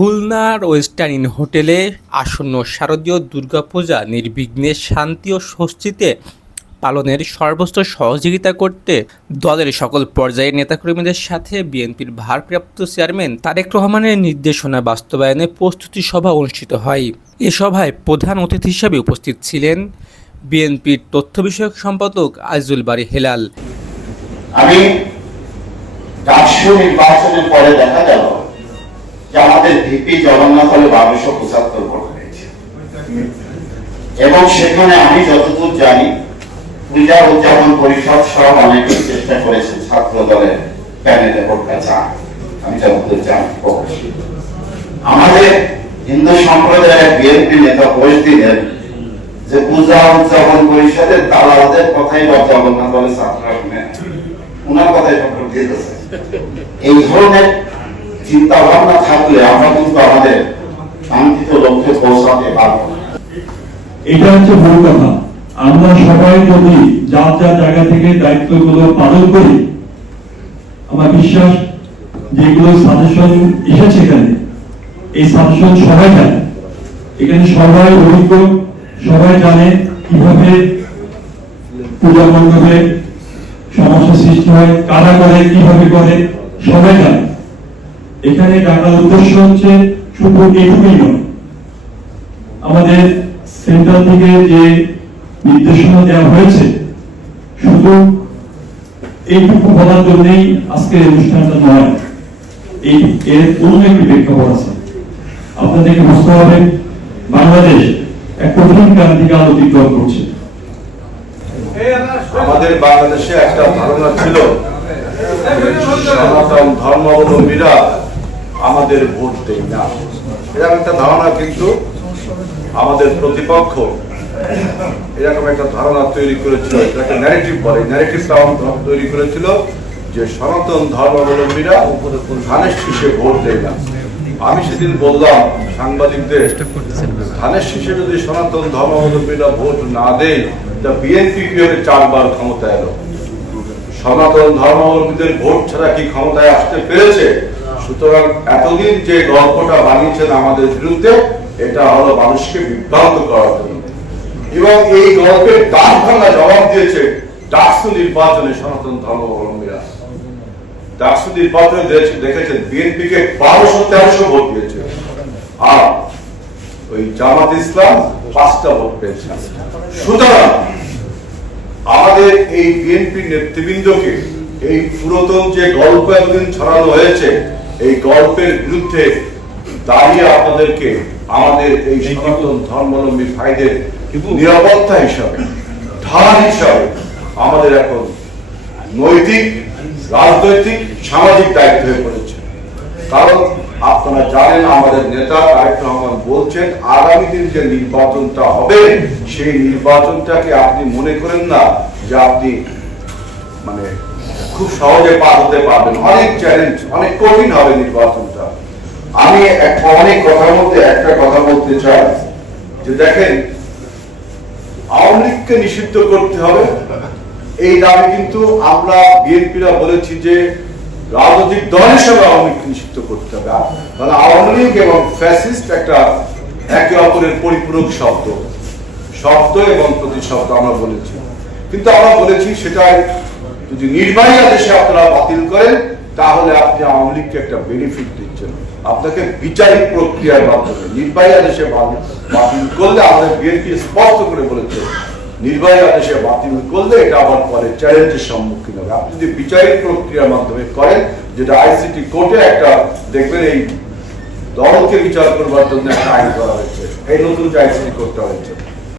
খুলনার western in হোটেলে আসন্ন শারদীয় দুর্গাপূজা নির্বিঘ্নে শান্তি ও স্বস্তিতে পালনের সর্বোচ্চ সহযোগিতা করতে দলের সকল পর্যায়ের নেতাকর্মীদের সাথে বিএনপির ভারপ্রাপ্ত চেয়ারম্যান তারেক রহমানের নির্দেশনা বাস্তবায়নে প্রস্তুতি সভা অনুষ্ঠিত হয়। এ সভায় প্রধান অতিথি হিসেবে উপস্থিত ছিলেন বিএনপির তথ্য বিষয়ক সম্পাদক আইজুল বাড়ি হেলাল। আমি নির্বাচনের পরে দেখা গেল যে আমাদের ভিপি জগন্নাথ হলে বারোশো পঁচাত্তর ভোট হয়েছে। এবং সেখানে আমি যতদূর জানি, পূজা উদযাপন পরিষদ সব অনেকে চেষ্টা করেছেন ছাত্র দলের প্যানেলে ভোটটা চান। আমি যতদূর জানি আমাদের হিন্দু সম্প্রদায়ের বিএনপি নেতা ঘোষ দিলেন যে পূজা উদযাপন পরিষদের দালালদের কথাই বা জগন্নাথ বলে ছাত্ররা শুনে ওনার কথাই দিতেছে এই ধরনের চিন্তা ভাবনা থাকলে আমরা কিন্তু আমাদের কাঙ্ক্ষিত লক্ষ্যে পৌঁছাতে পারব এটা হচ্ছে মূল কথা। আমরা সবাই যদি যার যার জায়গা থেকে দায়িত্বগুলো পালন করি, আমার বিশ্বাস যেগুলো সাজেশন এসেছে এখানে। এই সাজেশন সবাই জানে। এখানে সবাই অভিজ্ঞ, সবাই জানে কীভাবে পূজা মণ্ডপে সমস্যা সৃষ্টি হয়, কারা করে, কীভাবে করে, সবাই জানে। এখানে ডাকার উদ্দেশ্য হচ্ছে শুধু এইটুকুই নয়। আমাদের সেন্ট্রাল থেকে যে নির্দেশনা দেওয়া হয়েছে, শুধু এইটুকু বলার জন্যই আজকের অনুষ্ঠানটা নয়, এই এর অন্য একটি প্রেক্ষাপট আছে। আপনাদেরকে বুঝতে হবে, বাংলাদেশ এক কঠিন ক্রান্তিকাল অতিক্রম করছে। আমাদের বাংলাদেশে একটা ধারণা ছিল সনাতন ধর্মাবলম্বীরা আমাদের ভোট দেয় না। এরকম একটা ধারণা কিন্তু আমাদের প্রতিপক্ষ এরকম একটা ধারণা তৈরি করেছিল, এটাকে ন্যারেটিভ বলে। ন্যারেটিভটা তৈরি করেছিল যে সনাতন ধর্মাবলম্বীরা ধানের শীষে ভোট দেয় না। আমি সেদিন বললাম সাংবাদিকদের, ধানের শীষে যদি সনাতন ধর্মাবলম্বীরা ভোট না দেয়, তা বিএনপি কীভাবে চারবার ক্ষমতা এলো। সনাতন ধর্মাবলম্বীদের ভোট ছাড়া কি ক্ষমতায় আসতে পেরেছে? সুতরাং এতদিন যে গল্পটা বানিয়েছেন আমাদের বিরুদ্ধে, এটা হলো মানুষকে বিভ্রান্ত করার জন্য। এবং এই গল্পের ভাঙা জবাব দিয়েছে ডাকসু নির্বাচনে সনাতন ধর্মাবলম্বীরা। ডাকসু নির্বাচনে দেখেছেন বারোশো তেরোশো ভোট দিয়েছে। আর ওই জামাত ইসলাম পাঁচটা ভোট পেয়েছে। সুতরাং আমাদের এই বিএনপি নেতৃবৃন্দকে এই পুরাতন যে গল্প এতদিন ছড়ানো হয়েছে এই গল্পের বিরুদ্ধে দাঁড়িয়ে আপনাদেরকে আমাদের এই সনাতন ধর্মাবলম্বী ভাইদের নিরাপত্তা হিসাবে ঢাল হিসাবে আমাদের এখন নৈতিক রাজনৈতিক সামাজিক দায়িত্ব হয়ে পড়েছে। কারণ আপনারা জানেন আমাদের নেতা তারেক রহমান বলছেন আগামী দিন যে নির্বাচনটা হবে সেই নির্বাচনটাকে আপনি মনে করেন না যে আপনি মানে খুব সহজে পার হতে পারবেন। অনেক চ্যালেঞ্জ অনেক কঠিন হবে নির্বাচনটা। আমি অনেক কথার মধ্যে একটা কথা বলতে চাই, যে দেখেন, আওয়ামী লীগকে নিষিদ্ধ করতে হবে। এই দাবি কিন্তু আমরা বিএনপিরা বলেছি যে রাজনৈতিক দল হিসেবে আওয়ামী নিষিদ্ধ করতে হবে। মানে আওয়ামী লীগ এবং ফ্যাসিস্ট একটা একে অপরের পরিপূরক শব্দ। শব্দ এবং প্রতিশব্দ আমরা বলেছি। কিন্তু আমরা বলেছি সেটা যদি নির্বাহী আদেশে আপনারা বাতিল করেন, তাহলে আপনি আওয়ামী লীগকে একটা বেনিফিট দিচ্ছেন। আপনাকে বিচারিক প্রক্রিয়ার মাধ্যমে, নির্বাহী আদেশে বাতিল করলে আমাদের বিএনপি স্পষ্ট করে বলেছে, নির্বাহী আদেশে বাতিল করলে এটা আবার পরে চ্যালেঞ্জের সম্মুখীন হবে। আপনি যদি বিচারিক প্রক্রিয়ার মাধ্যমে করেন, যেটা আইসিটি কোর্টে একটা, দেখবেন এই দলকে বিচার করবার জন্য একটা আইন করা হয়েছে। এই নতুন যে আইসিটি করতে হয়েছে।